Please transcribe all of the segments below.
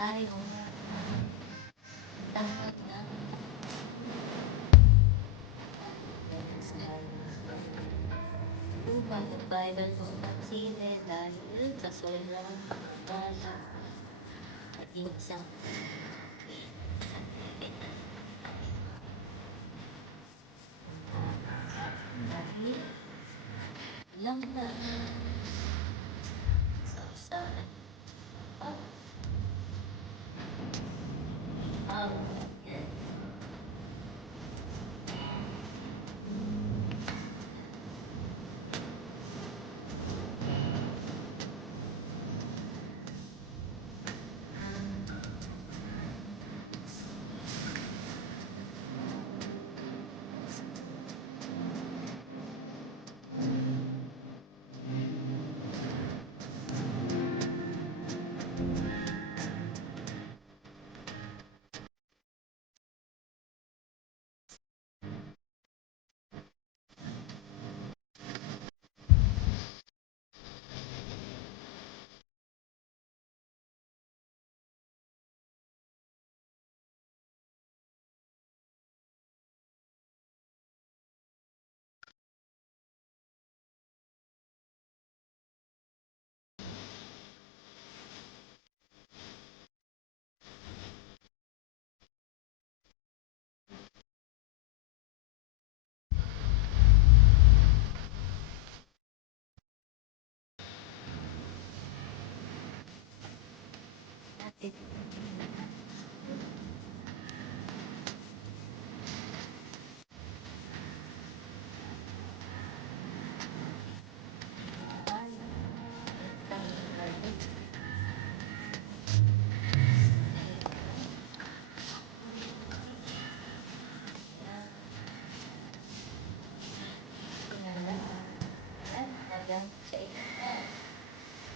tayo tanggap na viral po sine dahil sa sobrang bala at yung isang dahil lang na sa ang natin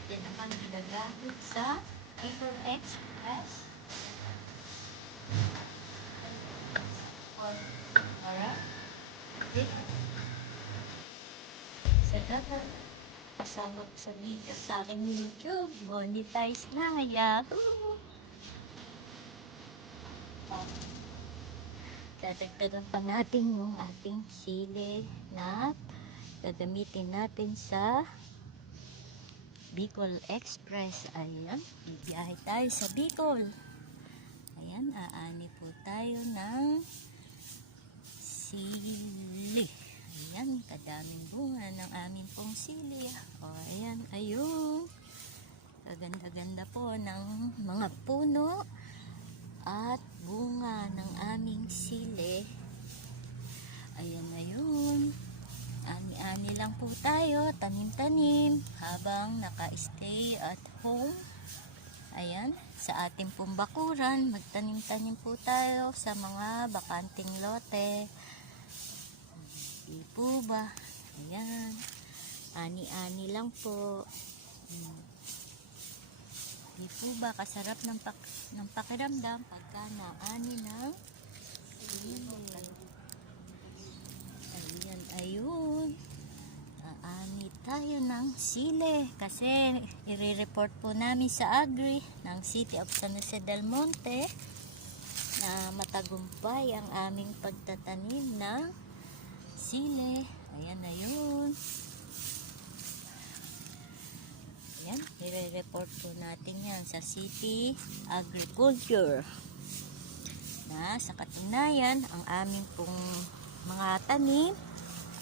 yan naman ginagamit sa Bicol Express or para sa dapat kasama ko sa video sa aking YouTube monetize na yahoo. Dadagdagan pa natin yung ating sili na gagamitin natin sa Bicol Express. Ayan, bibiyahe tayo sa Bicol. Ayan, aani po tayo ng sili. Ayan, kadaming bunga ng amin pong sili. O, ayan, ayun. Kaganda-ganda po ng mga puno at bunga ng aming sili. Ayan, ayun. Ani-ani lang po tayo, tanim-tanim habang naka-stay at home. Ayan, sa ating pong bakuran, magtanim-tanim po tayo sa mga bakanting lote. Di po ba? Ayan, ani-ani lang po. Di po ba kasarap ng pakiramdam pagka naani ng sili? Ayan, ayun. Aani tayo ng sili kasi i-report po namin sa Agri ng City of San Jose del Monte na matagumpay ang aming pagtatanim ng sili. Ayan, ayun. Ayan, i-report po natin yan sa City Agriculture na sa katunayan ang aming pong mga tanim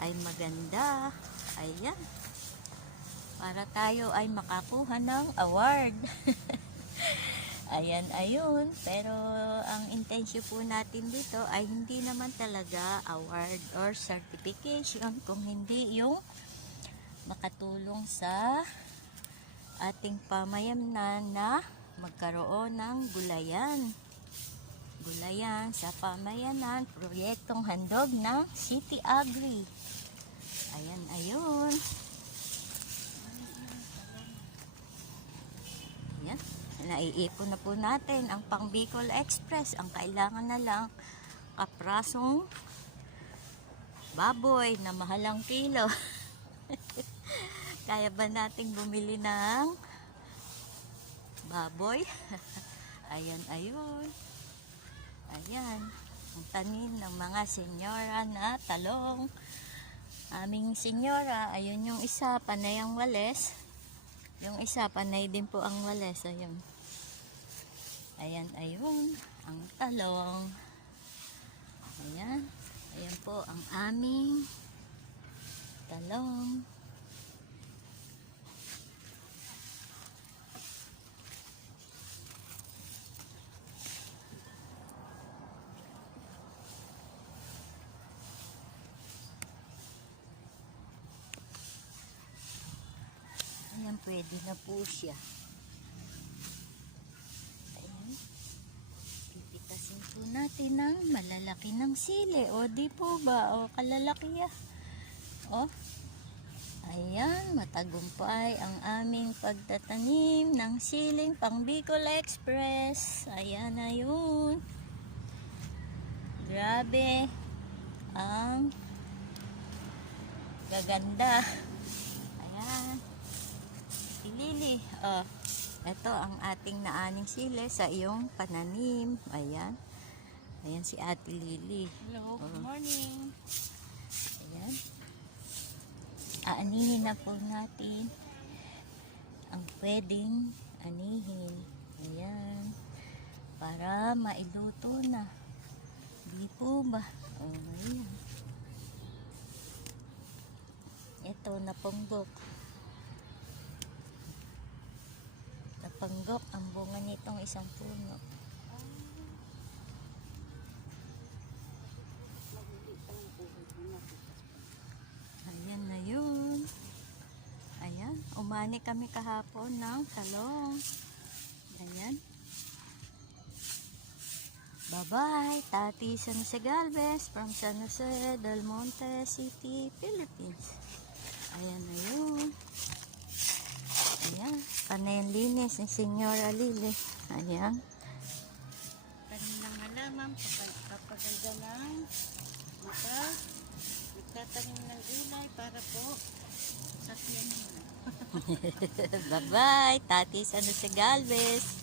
ay maganda. Ayan, para tayo ay makakuha ng award. Ayan, ayun. Pero ang intensyon po natin dito ay hindi naman talaga award or certification, kung hindi yung makatulong sa ating pamayanan na magkaroon ng gulayan sa pamayanan, proyektong handog ng City Agri. Ayan, ayun. Ayan, naiipon na po natin ang pang Bicol Express. Ang kailangan na lang kaprasong baboy na mahalang kilo. Kaya ba nating bumili ng baboy? Ayan, ayun. Ayan. Ang tanim ng mga senyora na talong. Aming senyora, ayun yung isa, panay ang wales. Yung isa, panay din po ang wales. Ayun. Ayan, ayun. Ang talong. Ayan. Ayan po ang aming talong. Ayan, pwede na po siya. Ayan. Pipitasin po natin ng malalaki ng sili. O, di po ba? O, kalalaki ah. O. Ayan, matagumpay ang aming pagtatanim ng siling pang Bicol Express. Ayan na yun. Grabe ang gaganda. Ayan. Lili. Oh, ito ang ating naaning sili sa iyong pananim. Ayan. Ayan si Ate Lili. Hello, good morning. Ayan. Aanihin na po natin ang pwedeng anihin. Ayan. Para mailuto na. Di po ba? Oh, ayan. Ito, napunggok. Napanggok ang bunga nitong isang puno. Ayan na yun. Ayan. Umani kami kahapon ng talong. Ayan. Bye-bye. Tati San Jose Galvez from San Jose del Monte City, Philippines. Ayan na yun. Ayan. Panay ang linis ni Senyora Lili. Ayan. Kanilang halaman, kapaganda ng mata, nagtatanim ng gulay para po sa tiyan nila. Bye-bye. Tati San Jose Galvez.